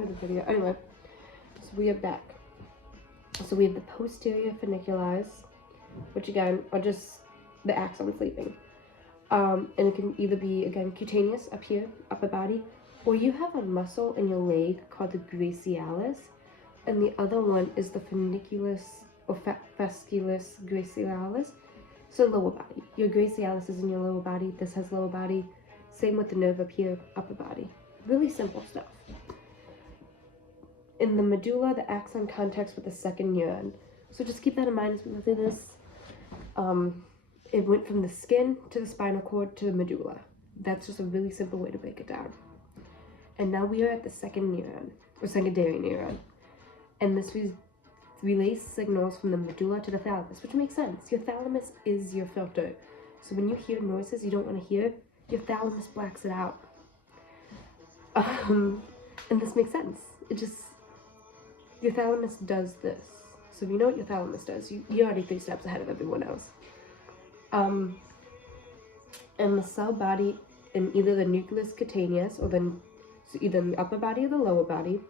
end of the video. Anyway, so we are back. So we have the posterior funiculars, which again are just the axon sleeping. And it can either be, again, cutaneous up here, upper body, or you have a muscle in your leg called the gracialis, and the other one is the funiculus or fasciculus gracialis, so lower body. Your gracialis is in your lower body, this has lower body, same with the nerve up here, upper body. Really simple stuff. In the medulla, the axon contacts with the second neuron. So just keep that in mind as we go through this. It went from the skin to the spinal cord to the medulla. That's just a really simple way to break it down. And now we are at the second neuron, or secondary neuron. And this relays signals from the medulla to the thalamus, which makes sense. Your thalamus is your filter. So when you hear noises you don't want to hear, your thalamus blacks it out. And this makes sense. Your thalamus does this. So if you know what your thalamus does, you're already 3 steps ahead of everyone else. And the cell body in either the nucleus cutaneous or so either in the upper body or the lower body,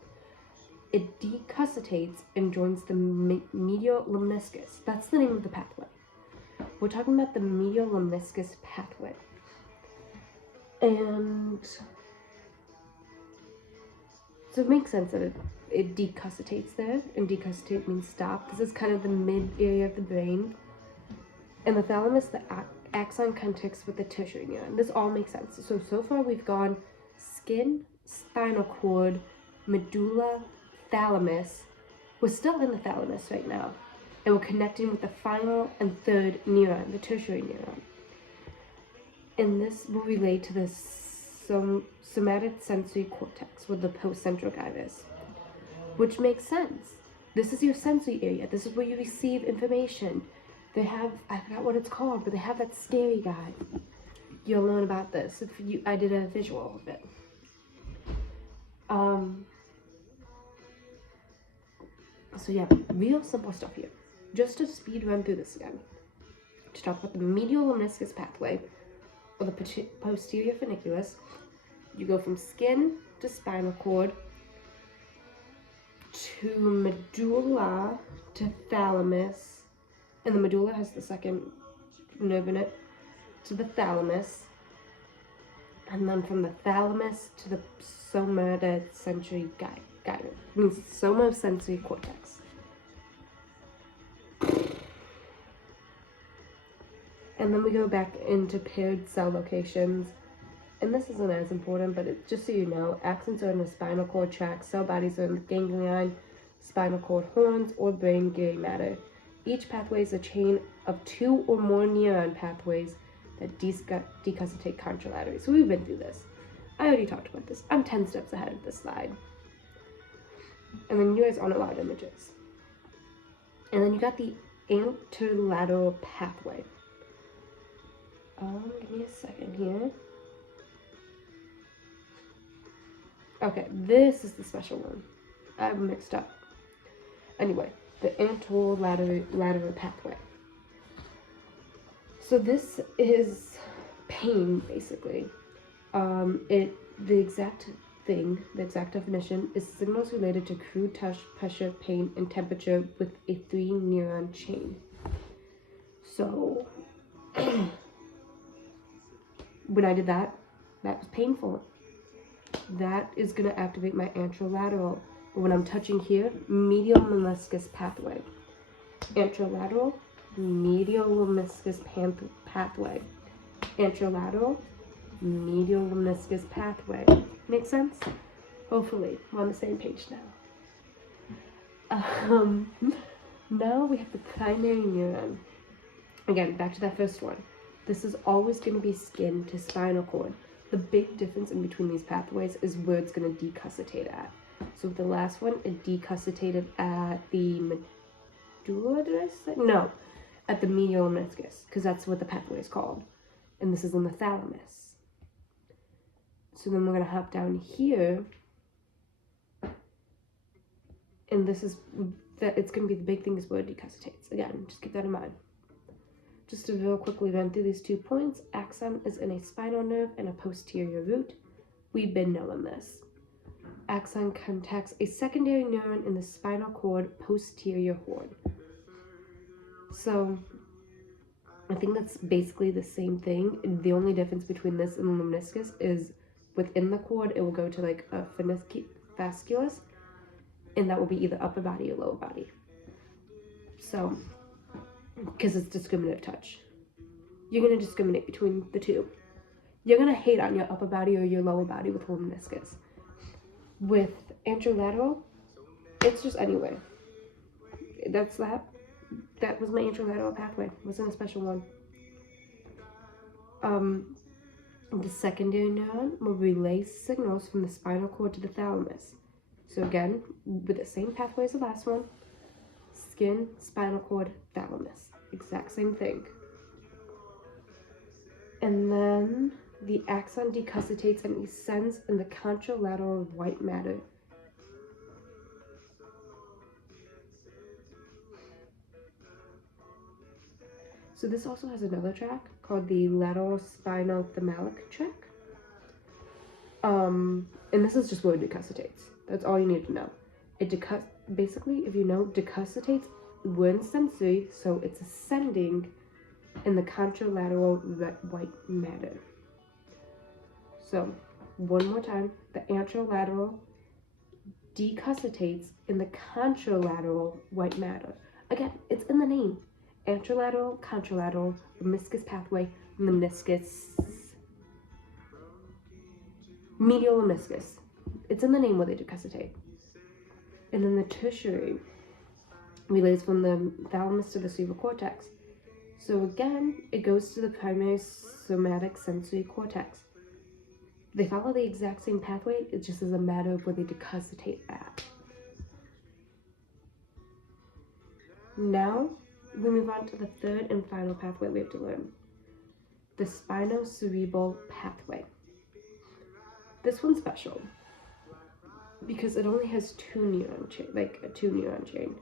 it decusitates and joins the medial lemniscus. That's the name of the pathway. We're talking about the medial lemniscus pathway. And so it makes sense that it decusitates there, and decussitate means stop. This is kind of the mid area of the brain. And the thalamus, the axon contacts with the tertiary neuron. This all makes sense. So far we've gone skin, spinal cord, medulla, thalamus. We're still in the thalamus right now. And we're connecting with the final and third neuron, the tertiary neuron. And this will relate to the somatosensory cortex, with the postcentral gyrus, which makes sense. This is your sensory area. This is where you receive information. They have, I forgot what it's called, but they have that scary guy. You'll learn about this. I did a visual of it. So yeah, real simple stuff here. Just to speed run through this again. To talk about the medial lemniscus pathway, or the posterior funiculus, you go from skin to spinal cord, to medulla, to thalamus, and the medulla has the second nerve in it, to the thalamus, and then from the thalamus to the somatosensory gyrus, means somosensory cortex. And then we go back into paired cell locations, and this isn't as important, but just so you know, axons are in the spinal cord tract, cell bodies are in the ganglion, spinal cord horns, or brain gray matter. Each pathway is a chain of 2 or more neuron pathways that decuscitate contralaterally. So we've been through this. I already talked about this. I'm 10 steps ahead of this slide. And then you guys aren't allowed images. And then you got the anterolateral pathway. Give me a second here. Okay, this is the special one. I'm mixed up. Anyway, the anterolateral pathway. So this is pain, basically. The exact definition is signals related to crude touch, pressure, pain, and temperature with a 3-neuron chain. So when I did that was painful. That is going to activate my anterolateral. But when I'm touching here, medial lemniscus pathway. Anterolateral, medial lemniscus pathway. Anterolateral, medial lemniscus pathway. Make sense? Hopefully, we're on the same page now. Now we have the primary neuron. Again, back to that first one. This is always going to be skin to spinal cord. The big difference in between these pathways is where it's going to decuscitate at. So with the last one, it decuscitated at the medulla, did I say? No, at the medial lemniscus, because that's what the pathway is called. And this is in the thalamus. So then we're going to hop down here. And this is, it's going to be the big thing is where it decuscitates. Again, just keep that in mind. Just to real quickly run through these 2 points, axon is in a spinal nerve and a posterior root. We've been knowing this. axon contacts a secondary neuron in the spinal cord posterior horn. So I think that's basically the same thing. The only difference between this and the lemniscus is within the cord, it will go to like a fasciculus, and that will be either upper body or lower body. So, because it's discriminative touch. You're going to discriminate between the two. You're going to hate on your upper body or your lower body with lemniscus. With anterolateral, it's just anywhere. That's that. That was my anterolateral pathway. It wasn't a special one. The secondary neuron will relay signals from the spinal cord to the thalamus. So again, with the same pathway as the last one, skin, spinal cord, thalamus. Exact same thing. And then the axon decusitates and ascends in the contralateral white matter. So this also has another track called the lateral spinothalamic tract. And this is just where it decusitates. That's all you need to know. It basically, if you know, decusitates, we're in sensory, so it's ascending in the contralateral white matter. So, one more time, the anterolateral decusitates in the contralateral white matter. Again, it's in the name. Anterolateral, contralateral, lemniscus pathway, lemniscus, medial lemniscus. It's in the name where they decuscitate. And then the tertiary relays from the thalamus to the cerebral cortex. So again, it goes to the primary somatic sensory cortex. They follow the exact same pathway, it just is a matter of where they decuscitate at. Now, we move on to the third and final pathway we have to learn. The spinocerebral pathway. This one's special because it only has two neuron chain.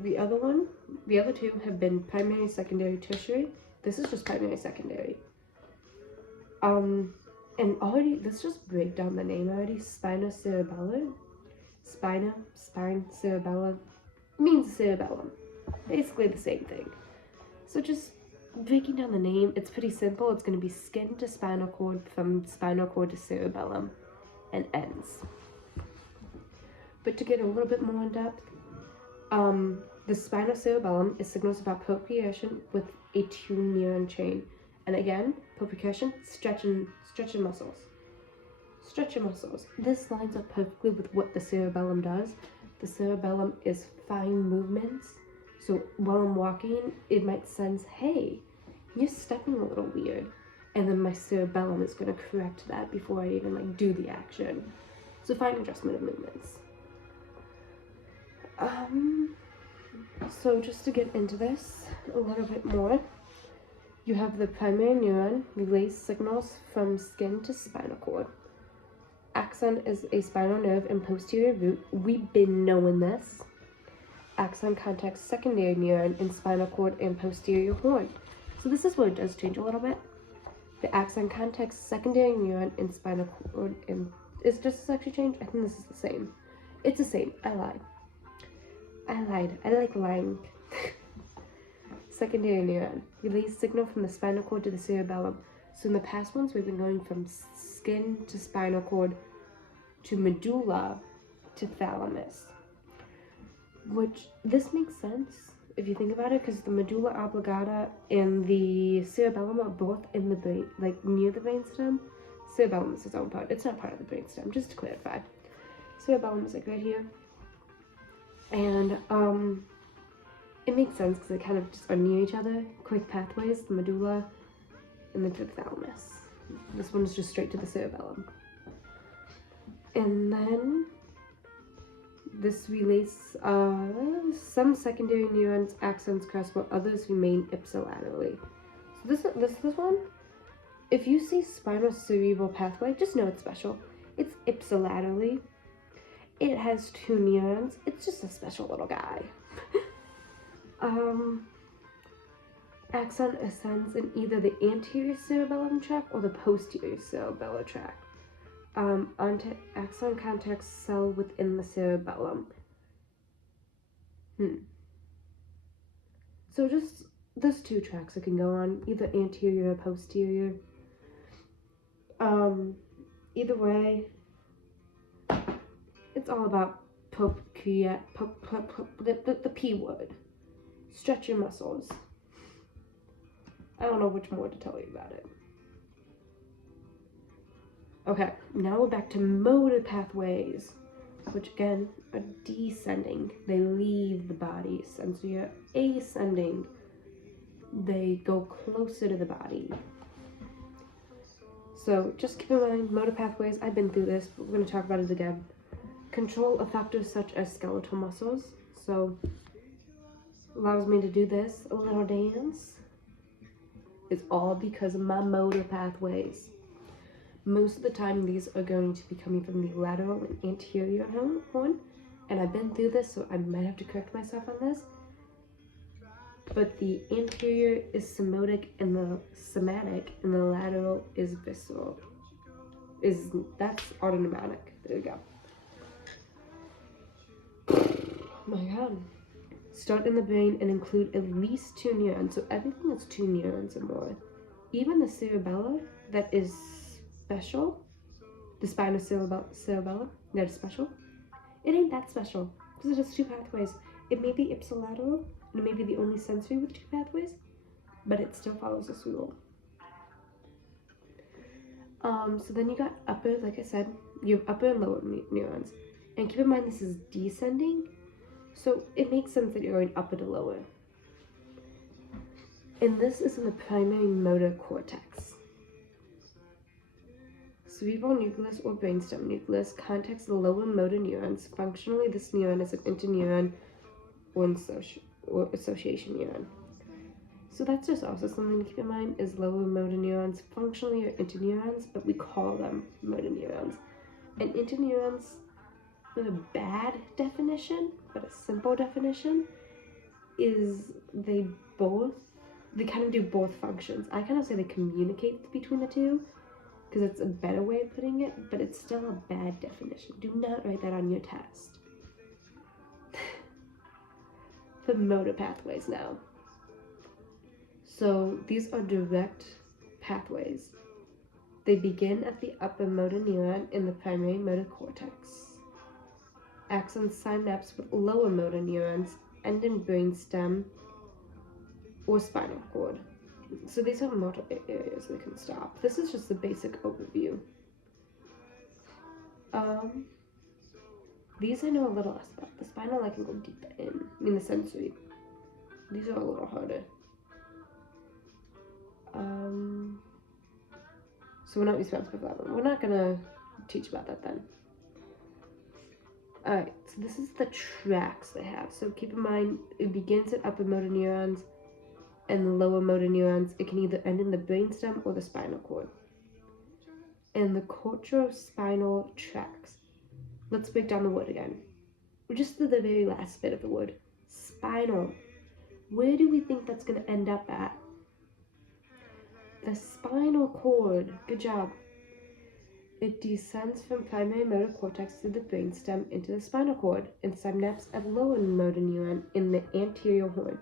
The other two have been primary, secondary, tertiary. This is just primary, secondary. And already, let's just break down the name already. Spinocerebellar. Spine, cerebellum means cerebellum. Basically the same thing. So just breaking down the name, it's pretty simple. It's going to be skin to spinal cord, from spinal cord to cerebellum, and ends. But to get a little bit more in depth, the spinocerebellum is signals about proprioception with a two neuron chain. And again, proprioception, stretching muscles. Stretch your muscles. This lines up perfectly with what the cerebellum does. The cerebellum is fine movements. So while I'm walking, it might sense, hey, you're stepping a little weird. And then my cerebellum is going to correct that before I even do the action. So fine adjustment of movements. So just to get into this a little bit more, you have the primary neuron relays signals from skin to spinal cord. Axon is a spinal nerve and posterior root. We've been knowing this. Axon contacts secondary neuron in spinal cord and posterior horn. So this is where it does change a little bit. The axon contacts secondary neuron in spinal cord, and is just a sexual change? I think this is the same. It's the same. I lied. I like lying. Secondary neuron relays signal from the spinal cord to the cerebellum. So in the past ones, we've been going from skin to spinal cord to medulla to thalamus. Which, this makes sense if you think about it, because the medulla oblongata and the cerebellum are both in the brain, near the brainstem. Cerebellum is its own part. It's not part of the brainstem, just to clarify. Cerebellum is right here. And it makes sense because they kind of just are near each other. Quick pathways, the medulla, and then to the thalamus. This one is just straight to the cerebellum. And then this relates some secondary neurons, axons cross, while others remain ipsilaterally. So this one, if you see spinocerebral pathway, just know it's special. It's ipsilaterally. It has two neurons. It's just a special little guy. Axon ascends in either the anterior cerebellum tract or the posterior cerebellar tract. onto axon contact cell within the cerebellum. So just, there's two tracks it can go on, either anterior or posterior. Either way, it's all about the P word. Stretch your muscles. I don't know which more to tell you about it. Okay, now we're back to motor pathways, which again are descending. They leave the body. Sensory are ascending. They go closer to the body. So just keep in mind, motor pathways, I've been through this, but we're going to talk about it again. Control of factors such as skeletal muscles. So allows me to do this, a little dance. It's all because of my motor pathways. Most of the time, these are going to be coming from the lateral and anterior horn. And I've been through this, so I might have to correct myself on this. But the anterior is somatic and the lateral is visceral. That's autonomic. There you go. Oh my god. Start in the brain and include at least 2 neurons. So everything is 2 neurons or more. Even the cerebellum that is special, the spinal cerebellum that is special, it ain't that special because it has 2 pathways. It may be ipsilateral and it may be the only sensory with 2 pathways, but it still follows this rule. So then you got upper, like I said, you have upper and lower neurons. And keep in mind this is descending, so it makes sense that you're going upper to lower. And this is in the primary motor cortex. Cerebral nucleus or brainstem nucleus contacts the lower motor neurons. Functionally, this neuron is an interneuron or association neuron. So that's just also something to keep in mind, is lower motor neurons functionally are interneurons, but we call them motor neurons. And interneurons, with a bad definition, but a simple definition, is they kind of do both functions. I kind of say they communicate between the two, because it's a better way of putting it, but it's still a bad definition. Do not write that on your test. For motor pathways now. So these are direct pathways. They begin at the upper motor neuron in the primary motor cortex. Axon synapse with lower motor neurons end in brainstem or spinal cord. So these are multiple areas they can stop. This is just the basic overview. These I know a little less about. The spinal I can go deeper in. I mean the sensory. These are a little harder. So we're not responsible for that one. We're not gonna teach about that then. Alright, so this is the tracks they have. So keep in mind, it begins at upper motor neurons and lower motor neurons. It can either end in the brainstem or the spinal cord. And the corticospinal tracts. Let's break down the word again. We're just to the very last bit of the word. Spinal. Where do we think that's going to end up at? The spinal cord. Good job. It descends from primary motor cortex through the brainstem into the spinal cord and synapses at lower motor neuron in the anterior horn.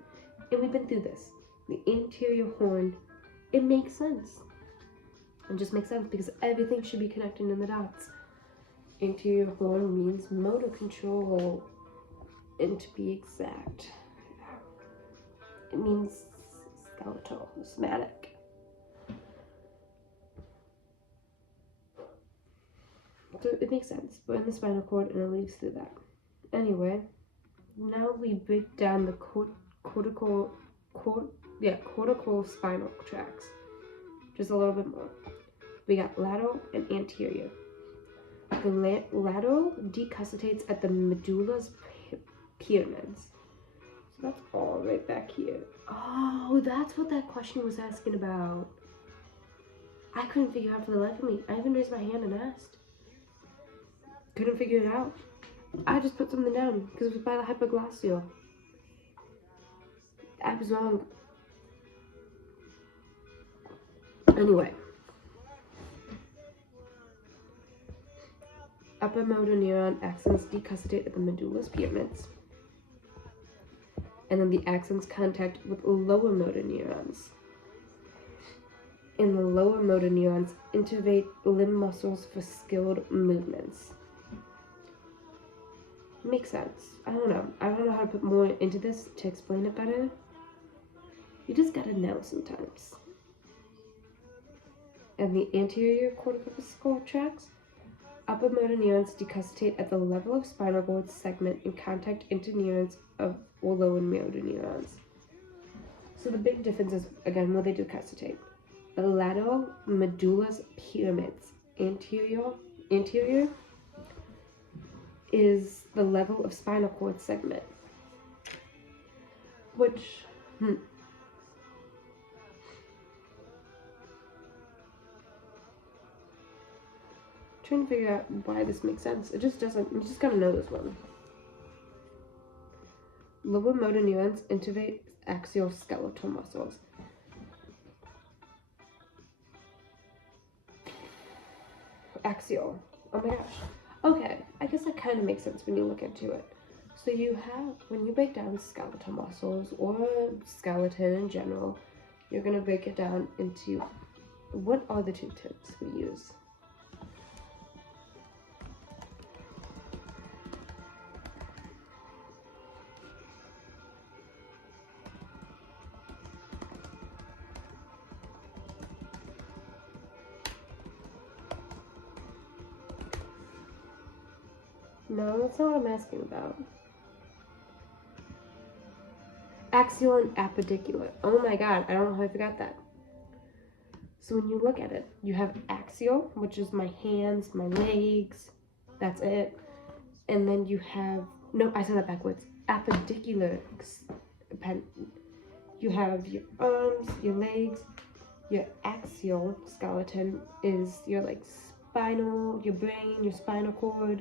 And we've been through this. The anterior horn, it makes sense. It just makes sense because everything should be connected in the dots. Anterior horn means motor control. And to be exact, it means skeletal, somatic. So it makes sense. We're in the spinal cord and it leads through that. Anyway, now we break down the cortical spinal tracts. Just a little bit more. We got lateral and anterior. The lateral decussates at the medulla's pyramids. So that's all right back here. Oh, that's what that question was asking about. I couldn't figure out for the life of me. I even raised my hand and asked. Couldn't figure it out. I just put something down because it was by the hypoglossal. I was wrong. Anyway. upper motor neuron axons decussatate at the medulla's pyramids. And then the axons contact with lower motor neurons. And the lower motor neurons innervate limb muscles for skilled movements. Makes sense. I don't know. I don't know how to put more into this to explain it better. You just gotta know sometimes. And the anterior cortical tracts, upper motor neurons decussatate at the level of spinal cord segment and contact interneurons of or lower motor neurons. So the big difference is, again, where they decussatate. The lateral medulla's pyramids, anterior is the level of spinal cord segment, which trying to figure out why this makes sense. It just doesn't. You just gotta know this one. Lower motor neurons innervate axial skeletal muscles. Axial. Oh my gosh. Okay, I guess that kind of makes sense when you look into it. So you have, when you break down skeletal muscles or skeleton in general, you're going to break it down into what are the two terms we use. No, that's not what I'm asking about. Axial and appendicular. Oh my god, I don't know how I forgot that. So when you look at it, you have axial, which is my hands, my legs, that's it. And then you have, no, I said that backwards. Appendicular. You have your arms, your legs. Your axial skeleton is your like spinal, your brain, your spinal cord.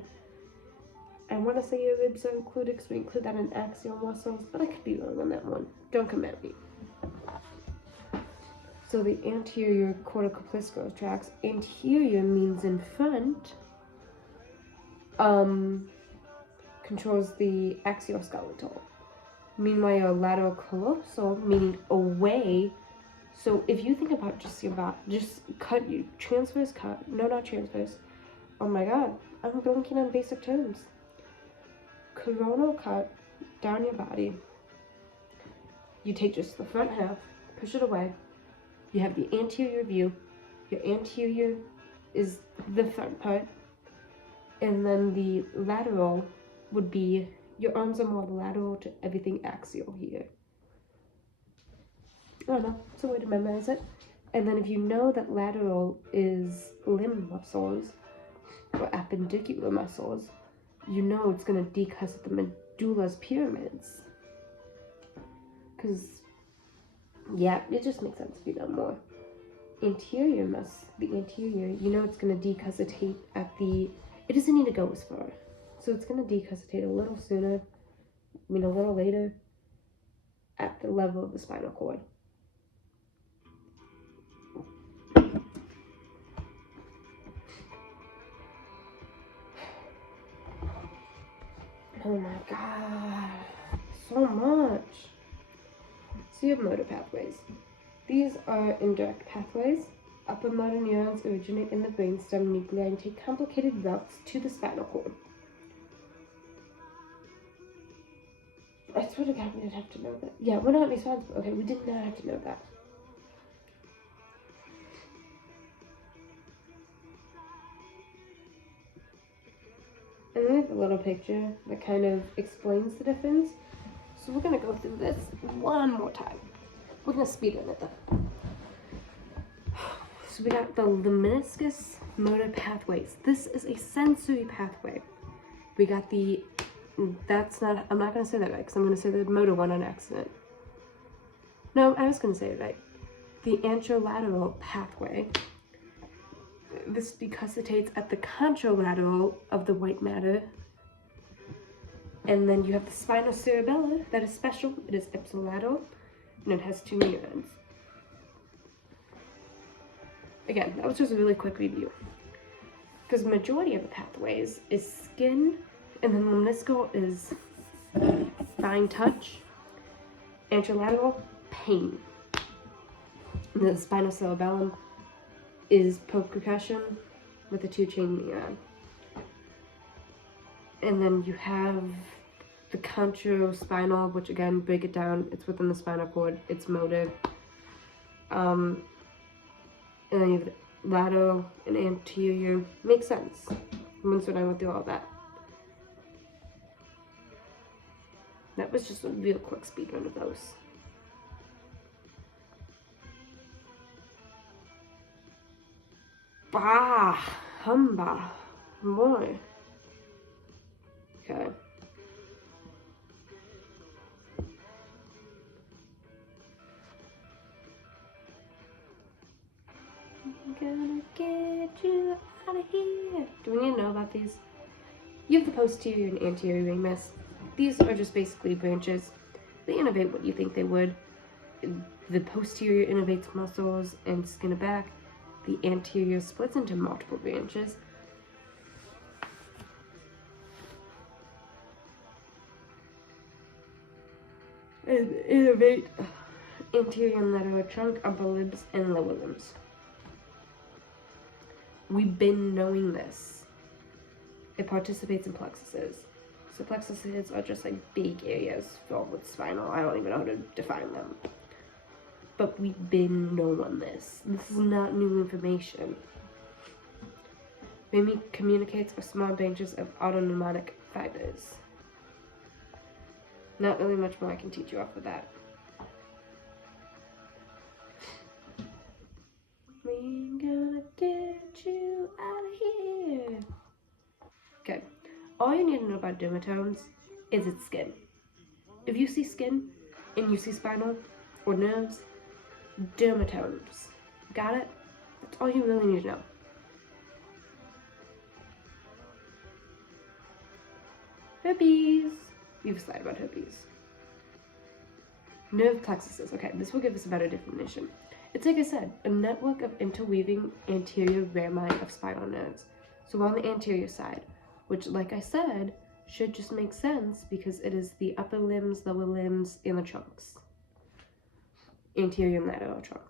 I want to say your ribs are included because we include that in axial muscles, but I could be wrong on that one. Don't come at me. So the anterior corticoplexural tracts, anterior means in front, controls the axioskeletal. Meanwhile, your lateral callosal, meaning away. So if you think about just your body, just cut you, transverse cut, no, not transverse. Oh my god, I'm blanking on basic terms. Coronal cut down your body. You take just the front half, push it away. You have the anterior view. Your anterior is the front part. And then the lateral would be, your arms are more lateral to everything axial here. I don't know, it's a way to memorize it. And then if you know that lateral is limb muscles or appendicular muscles, you know it's going to decussate the medulla's pyramids. Because, yeah, it just makes sense if you know more. Anterior the anterior, you know it's going to decussatate at the, it doesn't need to go as far. So it's going to decussatate a little sooner, a little later, at the level of the spinal cord. Oh my god, so much. So you have motor pathways. These are indirect pathways. Upper motor neurons originate in the brainstem nuclei and take complicated routes to the spinal cord. I swear to god we didn't have to know that. Yeah, we're not responsible. Okay, we did not have to know that. And then we have a little picture that kind of explains the difference. So we're going to go through this one more time. We're going to speed run it though. So we got the lemniscus motor pathways. This is a sensory pathway. We got the, I'm not going to say that right because I'm going to say the motor one on accident. No, I was going to say it right. The anterolateral pathway. This decussates at the contralateral of the white matter. And then you have the spinal cerebellar, that is special. It is ipsilateral, and it has 2 neurons. Again, that was just a really quick review. Because the majority of the pathways is skin, and then lemniscal is fine touch, anterolateral, pain. And the spinocerebellum is percussion with a 2-chain neuron. And then you have the contraspinal, which again, break it down, it's within the spinal cord, it's motor. And then you have the lateral and anterior. Makes sense once when I went through all that. That was just a real quick speed run of those. Bah, humba, more. Okay. I'm gonna get you out of here. Do we need to know about these? You have the posterior and anterior ramus. These are just basically branches. They innervate what you think they would. The posterior innervates muscles and skin of back. The anterior splits into multiple branches. And innervate anterior and lateral trunk, upper limbs, and lower limbs. We've been knowing this. It participates in plexuses. So plexuses are just like big areas filled with spinal. I don't even know how to define them. But we've been knowing this. This is not new information. Rami communicates with small branches of autonomic fibers. Not really much more I can teach you off of that. We're gonna get you out of here. Okay. All you need to know about dermatomes is its skin. If you see skin and you see spinal or nerves, dermatomes. Got it? That's all you really need to know. Herpes. You've slide about herpes. Nerve plexuses. Okay, this will give us a better definition. It's like I said, a network of interweaving anterior rami of spinal nerves. So we're on the anterior side, which, like I said, should just make sense because it is the upper limbs, lower limbs, and the trunks. Anterior and lateral trunk.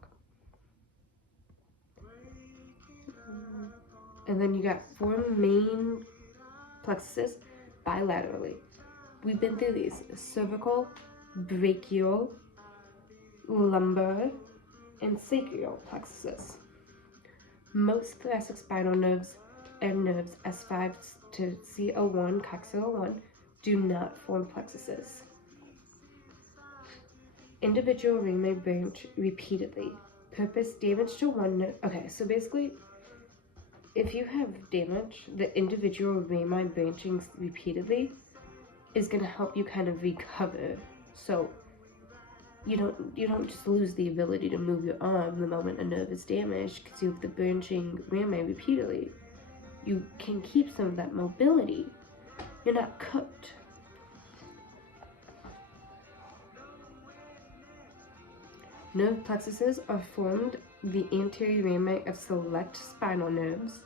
And then you got 4 main plexuses bilaterally. We've been through these: cervical, brachial, lumbar, and sacral plexuses. Most thoracic spinal nerves and nerves S5 to C01, COX-01 do not form plexuses. Individual rami branch repeatedly. Purpose: damage to one nerve. Okay, so basically, if you have damage, the individual rami branching repeatedly is going to help you kind of recover. So you don't just lose the ability to move your arm the moment a nerve is damaged because you have the branching rami repeatedly. You can keep some of that mobility. You're not cooked. Nerve plexuses are formed the anterior rami of select spinal nerves: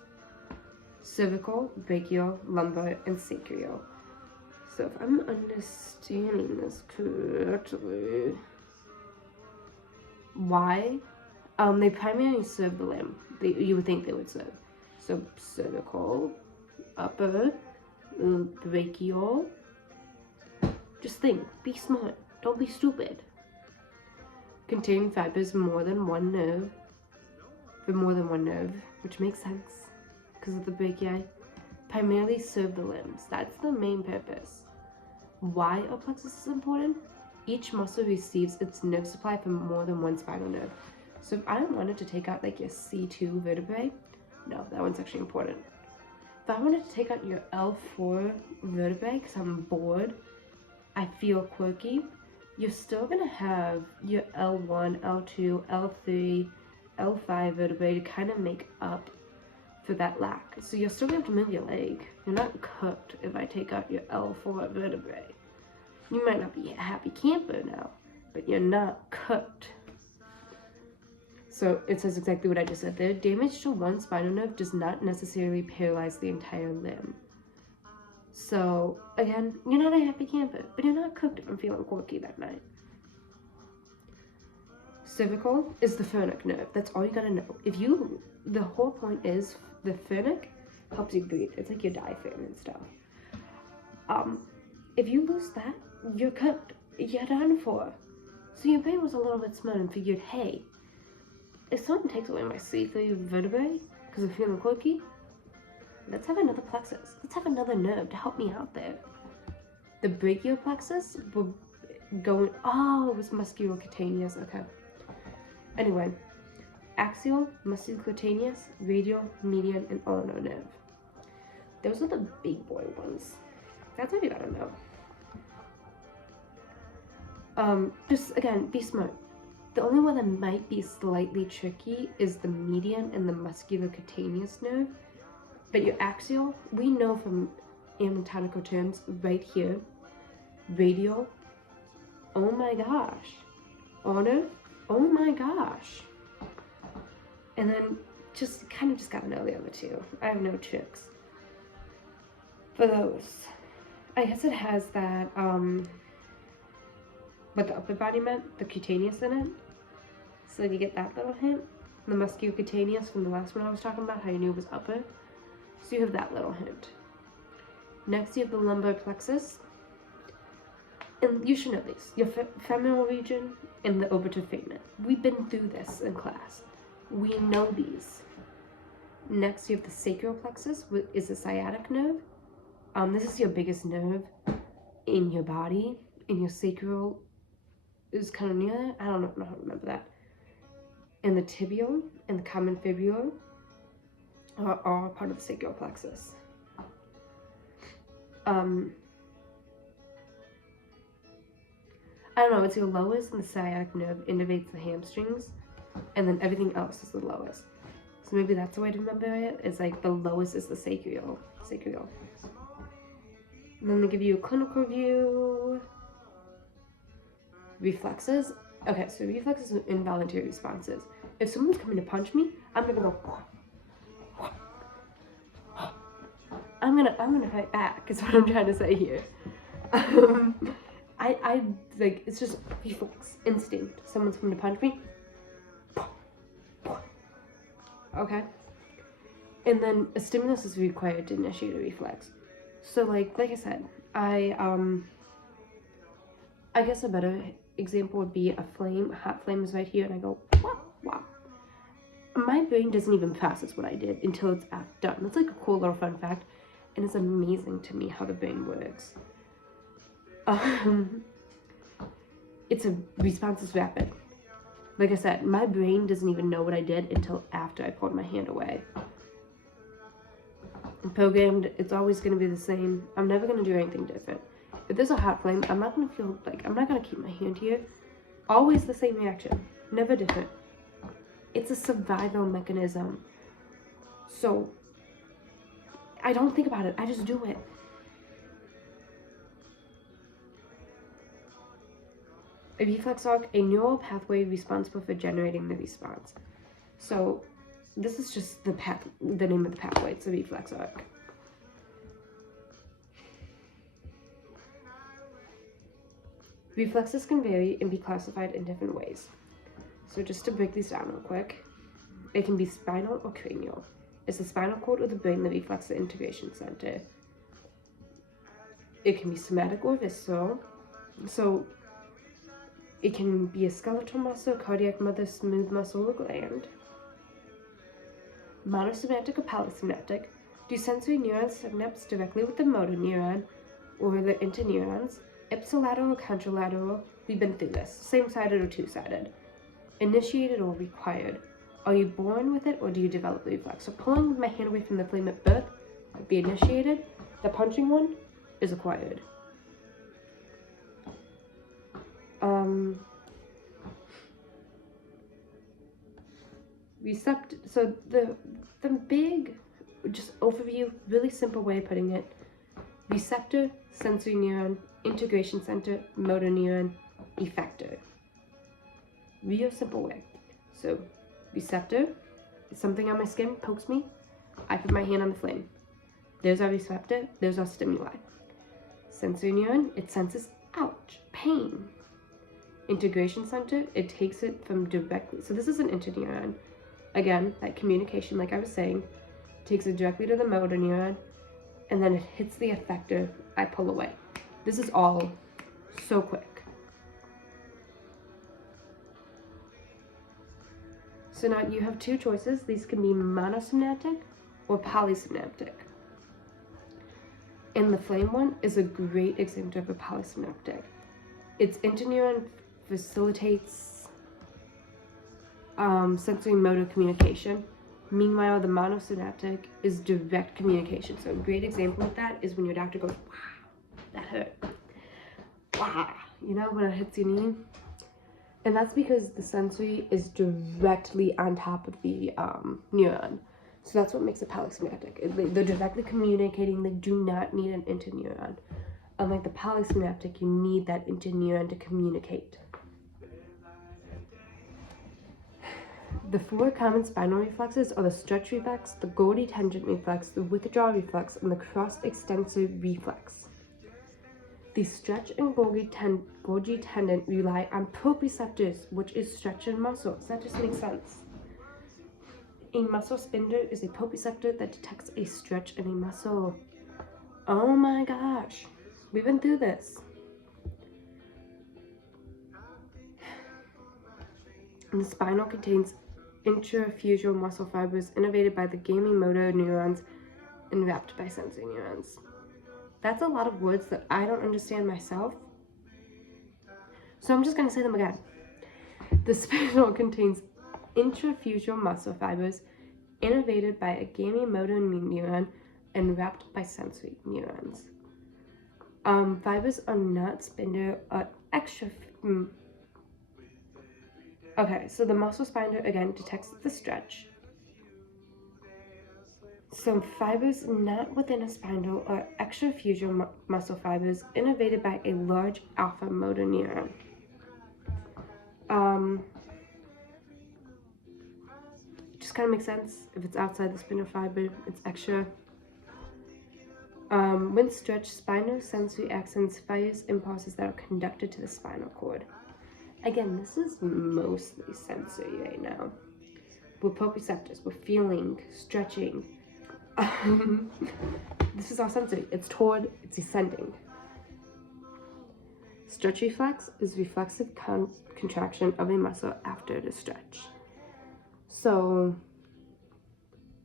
cervical, brachial, lumbar, and sacral. So if I'm understanding this correctly, why? They primarily serve the limb. You would think they would serve. So cervical, upper, brachial. Just think, be smart, don't be stupid. Contain fibers for more than one nerve, which makes sense because of the brachii. Primarily serve the limbs. That's the main purpose. Why are plexuses important? Each muscle receives its nerve supply from more than one spinal nerve. So if I wanted to take out like your C2 vertebrae, no, that one's actually important. If I wanted to take out your L4 vertebrae because I'm bored, I feel quirky, you're still gonna have your L1, L2, L3, L5 vertebrae to kind of make up for that lack. So you're still gonna have to move your leg. You're not cooked if I take out your L4 vertebrae. You might not be a happy camper now, but you're not cooked. So it says exactly what I just said there. Damage to one spinal nerve does not necessarily paralyze the entire limb. So again, you're not a happy camper, but you're not cooked from feeling quirky that night. Cervical is the phrenic nerve. That's all you gotta know. The whole point is the phrenic helps you breathe. It's like your diaphragm and stuff. If you lose that, you're cooked. You're done for. So your brain was a little bit smart and figured, hey, if someone takes away my C3 vertebrae because I'm feeling quirky, let's have another plexus. Let's have another nerve to help me out there. The brachial plexus will go, oh, it was musculocutaneous, okay. Anyway, axial, musculocutaneous, radial, median, and ulnar nerve. Those are the big boy ones. That's what you gotta know. Just again, be smart. The only one that might be slightly tricky is the median and the musculocutaneous nerve. But your axial, we know from anatomical terms right here. Radial, oh my gosh. Ulnar, oh my gosh. And then just gotta know the other two. I have no tricks for those. I guess it has that, what the upper body meant, the cutaneous in it. So you get that little hint. The musculocutaneous from the last one I was talking about, how you knew it was upper. So you have that little hint. Next you have the lumbar plexus. And you should know these. Your femoral region and the orbitoframen. We've been through this in class. We know these. Next you have the sacral plexus, which is the sciatic nerve. This is your biggest nerve in your body. And your sacral is kind of near that. I don't know how to remember that. And the tibial and the common fibula are all part of the sacral plexus. I don't know, it's your lowest, and the sciatic nerve innervates the hamstrings, and then everything else is the lowest. So maybe that's the way to remember it. It's like the lowest is the sacral. And then they give you a clinical view. Reflexes. Okay, so reflexes are involuntary responses. If someone's coming to punch me, I'm gonna go. I'm gonna fight back. Is what I'm trying to say here. I like, it's just reflex, instinct. Someone's coming to punch me. Okay. And then a stimulus is required to initiate a reflex. So like I said, I guess a better example would be a flame. A hot flame is right here, and I go, wah, wah. My brain doesn't even process what I did until it's done. That's like a cool little fun fact, and it's amazing to me how the brain works. Its a response is rapid. Like I said, my brain doesn't even know what I did until after I pulled my hand away. I'm programmed, it's always going to be the same. I'm never going to do anything different. If there's a hot flame, I'm not going to feel like, I'm not going to keep my hand here. Always the same reaction. Never different. It's a survival mechanism. So, I don't think about it. I just do it. A reflex arc, a neural pathway responsible for generating the response. So, this is just the name of the pathway. It's a reflex arc. Reflexes can vary and be classified in different ways. So just to break these down real quick, it can be spinal or cranial. It's the spinal cord or the brain that reflects the integration center. It can be somatic or visceral. So it can be a skeletal muscle, cardiac muscle, smooth muscle, or gland. Monosynaptic or polysynaptic. Do sensory neurons synapse directly with the motor neuron or the interneurons? Ipsilateral or contralateral? We've been through this. Same-sided or two-sided? Initiated or required? Are you born with it or do you develop the reflex? So pulling my hand away from the flame at birth would be initiated. The punching one is acquired. So the big, just overview, really simple way of putting it. Receptor, sensory neuron, integration center, motor neuron, effector. Real simple way. So Receptor, something on my skin pokes me, I put my hand on the flame. There's our receptor, there's our stimuli. Sensory neuron, it senses ouch, pain. Integration center, it takes it from directly, so this is an interneuron. Again, that communication, like I was saying, takes it directly to the motor neuron, and then it hits the effector, I pull away. This is all so quick. So now you have two choices. These can be monosynaptic or polysynaptic. And the flame one is a great example of a polysynaptic. Its interneuron facilitates sensory motor communication. Meanwhile, the monosynaptic is direct communication. So a great example of that is when your doctor goes, wow, that hurt. Wow, you know, when it hits your knee. And that's because the sensory is directly on top of the neuron. So that's what makes it polysynaptic. They're directly communicating. They do not need an interneuron. Unlike the polysynaptic, you need that interneuron to communicate. The four common spinal reflexes are the stretch reflex, the Golgi tangent reflex, the withdrawal reflex, and the cross-extensor reflex. The stretch and Golgi tendon rely on proprioceptors, which is stretch in muscles. That just makes sense. A muscle spindle is a proprioceptor that detects a stretch in a muscle. Oh my gosh, we've been through this. And the spinal contains intrafusual muscle fibers innervated by the gamma motor neurons and wrapped by sensory neurons. That's a lot of words that I don't understand myself. So I'm just going to say them again. The spinal contains intrafusual muscle fibers innervated by a gamma motor neuron and wrapped by sensory neurons. Fibers are not spindle or extra. Okay, so the muscle spindle again detects the stretch. So fibers not within a spindle are extrafusual muscle fibers innervated by a large alpha motor neuron. Just kind of makes sense. If it's outside the spindle fiber, it's extra. When stretched, spinal sensory axons fires impulses that are conducted to the spinal cord. Again, this is mostly sensory right now. We're proprioceptors, we're feeling, stretching. This is all sensory. It's toward, it's ascending. Stretch reflex is reflexive contraction of a muscle after the stretch. So,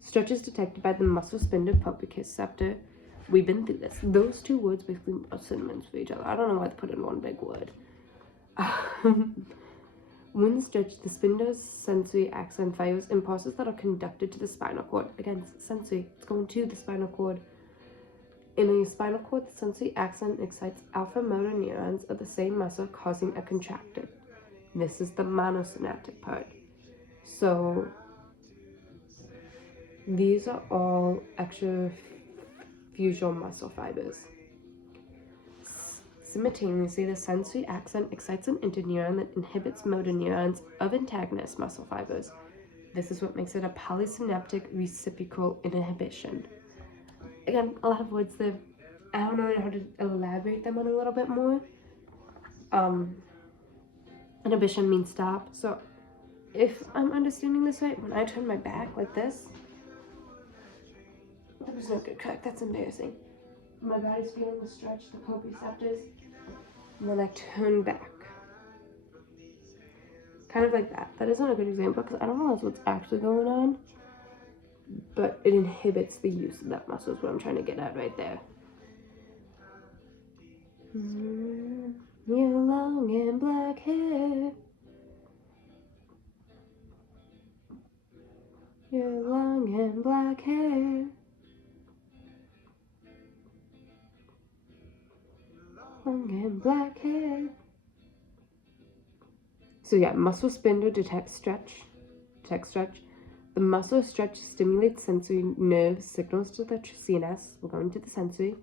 stretch is detected by the muscle spindle proprioceptor. We've been through this. Those two words basically are synonyms for each other. I don't know why they put in one big word. When stretched, the spindle's sensory axon fires impulses that are conducted to the spinal cord. Again, sensory, it's going to the spinal cord. In a spinal cord, the sensory axon excites alpha motor neurons of the same muscle, causing a contraction. This is the monosynaptic part. So, these are all extrafusual muscle fibers. Simultaneously, the sensory axon excites an interneuron that inhibits motor neurons of antagonist muscle fibers. This is what makes it a polysynaptic reciprocal inhibition. Again, a lot of words that I don't know how to elaborate them on a little bit more. Inhibition means stop. So if I'm understanding this right, when I turn my back like this, that was not good, correct? That's embarrassing. My body's feeling the stretch, the proprioceptors, and then I turn back. Kind of like that. That isn't a good example because I don't know what's actually going on, but it inhibits the use of that muscle is what I'm trying to get at right there. Your long and black hair. Your long and black hair. Long and black hair. So yeah, muscle spindle detects stretch. The muscle stretch stimulates sensory nerve signals to the CNS. We're going to the sensory.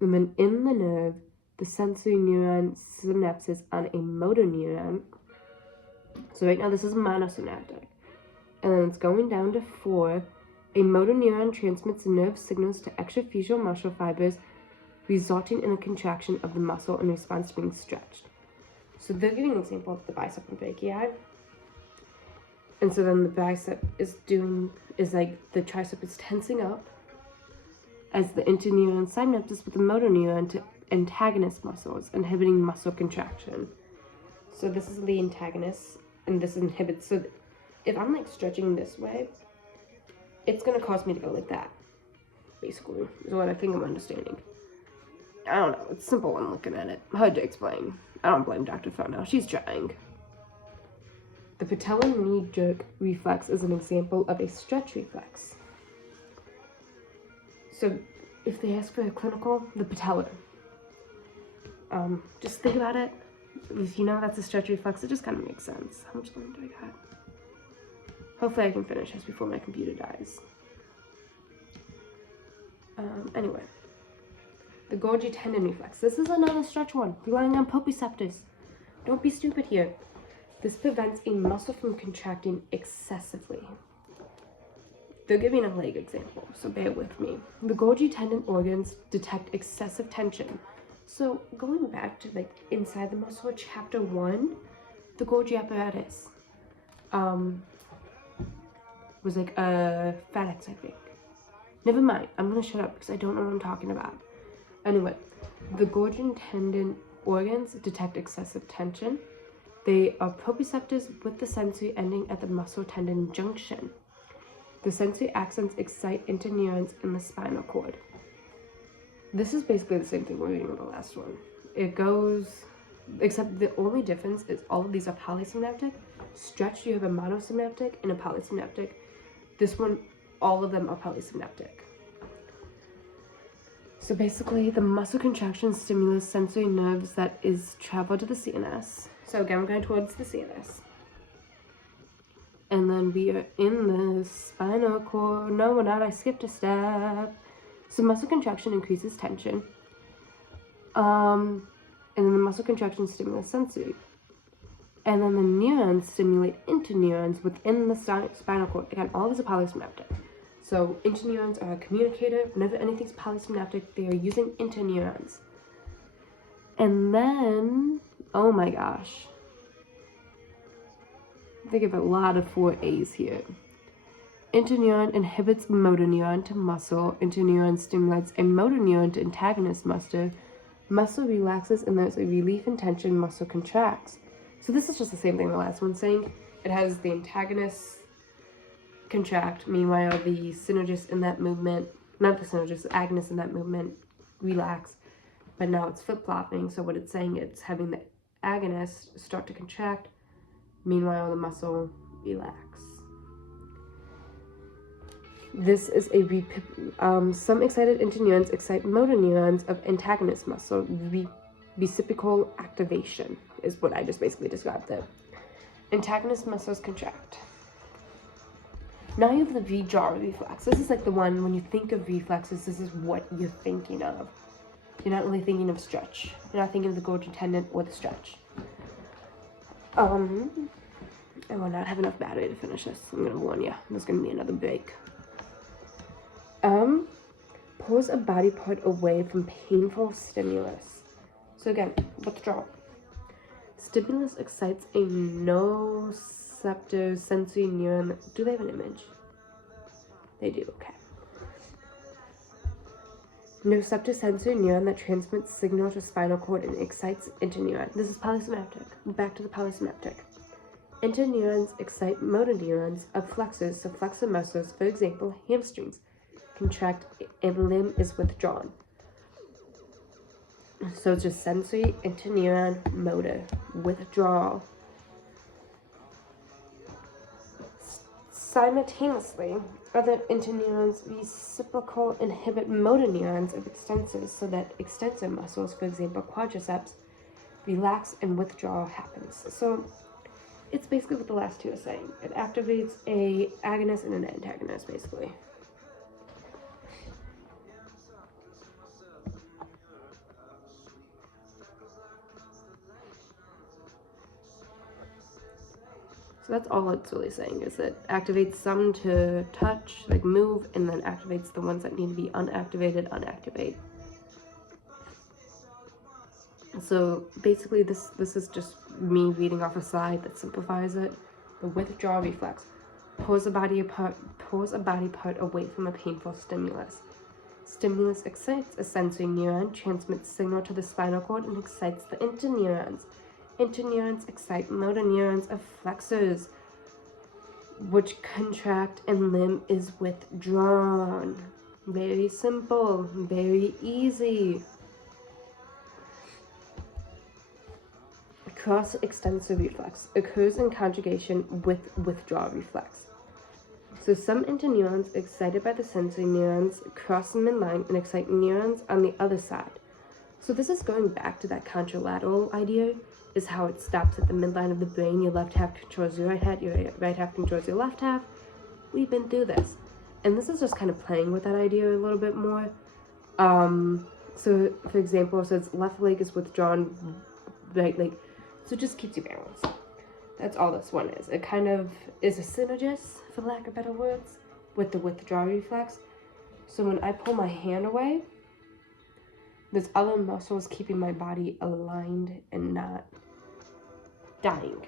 And then in the nerve, the sensory neuron synapses on a motor neuron. So right now this is monosynaptic. and then it's going down to 4. A motor neuron transmits nerve signals to extrafacial muscle fibers, resulting in a contraction of the muscle in response to being stretched. So they're giving an example of the bicep and brachii. And so then the bicep is like the tricep is tensing up as the interneuron synapses with the motor neuron to antagonist muscles, inhibiting muscle contraction. So this is the antagonist, and this inhibits. So if I'm like stretching this way, it's gonna cause me to go like that, basically, is what I think I'm understanding. I don't know, it's simple when looking at it. Hard to explain. I don't blame Dr. Phil now, she's trying. The patellar knee jerk reflex is an example of a stretch reflex. So if they ask for a clinical, the patellar. Just think about it. If you know that's a stretch reflex, it just kind of makes sense. How much time do I got? Hopefully I can finish this before my computer dies. Anyway. The Golgi tendon reflex. This is another stretch one, relying on proprioceptors. Don't be stupid here. This prevents a muscle from contracting excessively. They're giving a leg example, so bear with me. The Golgi tendon organs detect excessive tension. So going back to like inside the muscle, chapter 1, the Golgi apparatus was like a FedEx, I think. Never mind, I'm gonna shut up because I don't know what I'm talking about. Anyway, the Golgi tendon organs detect excessive tension. They are proprioceptors with the sensory ending at the muscle tendon junction. The sensory axons excite interneurons in the spinal cord. This is basically the same thing we're reading in the last one. It goes, except the only difference is all of these are polysynaptic. Stretch, you have a monosynaptic and a polysynaptic. This one, all of them are polysynaptic. So basically, the muscle contraction stimulates sensory nerves that is travel to the CNS. So again, we're going towards the CNS. And then we are in the spinal cord. No, we're not. I skipped a step. So muscle contraction increases tension. And then the muscle contraction stimulates sensory. And then the neurons stimulate interneurons within the spinal cord. Again, all of this is polysynaptic. So interneurons are a communicator. Whenever anything's polysynaptic, they are using interneurons. And then, oh my gosh. They give a lot of 4A's here. Interneuron inhibits motor neuron to muscle. Interneuron stimulates a motor neuron to antagonist muscle. Muscle relaxes and there's a relief in tension. Muscle contracts. So this is just the same thing the last one's saying. It has the antagonist contract. Meanwhile, the synergist in that movement, not the synergist, the agonist in that movement relax. But now it's flip-flopping. So what it's saying, it's having the agonist start to contract. Meanwhile, the muscle relax. This is a some excited interneurons excite motor neurons of antagonist muscle. Reciprocal activation is what I just basically described there. Antagonist muscles contract. Now you have the V-jaw reflex. This is like the one, when you think of reflexes, this is what you're thinking of. You're not really thinking of stretch. You're not thinking of the Golgi tendon or the stretch. I will not have enough battery to finish this. I'm gonna warn you. There's gonna be another break. Pulls a body part away from painful stimulus. So again, withdrawal. Stimulus excites a nociceptor sensory neuron. Do they have an image? They do, okay. Nociceptor sensory neuron that transmits signal to spinal cord and excites interneuron. This is polysynaptic. Back to the polysynaptic. Interneurons excite motor neurons of flexors, so flexor muscles, for example, hamstrings, contract and limb is withdrawn. So it's just sensory, interneuron, motor, withdrawal. Simultaneously, other interneurons reciprocal inhibit motor neurons of extensors so that extensor muscles, for example, quadriceps, relax and withdrawal happens. So it's basically what the last two are saying. It activates a agonist and an antagonist, basically. So that's all it's really saying, is it activates some to touch, like move, and then activates the ones that need to be unactivate. So basically this is just me reading off a slide that simplifies it. The withdrawal reflex. Pulls a body part away from a painful stimulus. Stimulus excites a sensory neuron, transmits signal to the spinal cord, and excites the interneurons. Interneurons excite motor neurons of flexors, which contract and limb is withdrawn. Very simple, very easy. Cross-extensor reflex occurs in conjugation with withdrawal reflex. So some interneurons excited by the sensory neurons cross the midline and excite neurons on the other side. So this is going back to that contralateral idea, is how it stops at the midline of the brain. Your left half controls your right half, your right half controls your left half. We've been through this. And this is just kind of playing with that idea a little bit more. So for example, it says left leg is withdrawn, right leg. So it just keeps you balanced. That's all this one is. It kind of is a synergist, for lack of better words, with the withdrawal reflex. So when I pull my hand away, there's other muscles keeping my body aligned and not dying.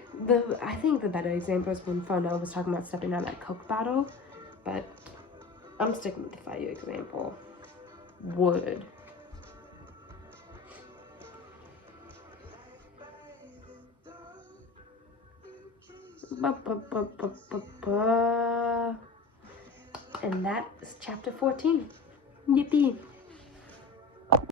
I think the better example is when Farnell was talking about stepping on that Coke bottle, but I'm sticking with the fire example. Wood. And that is chapter 14. Yippee!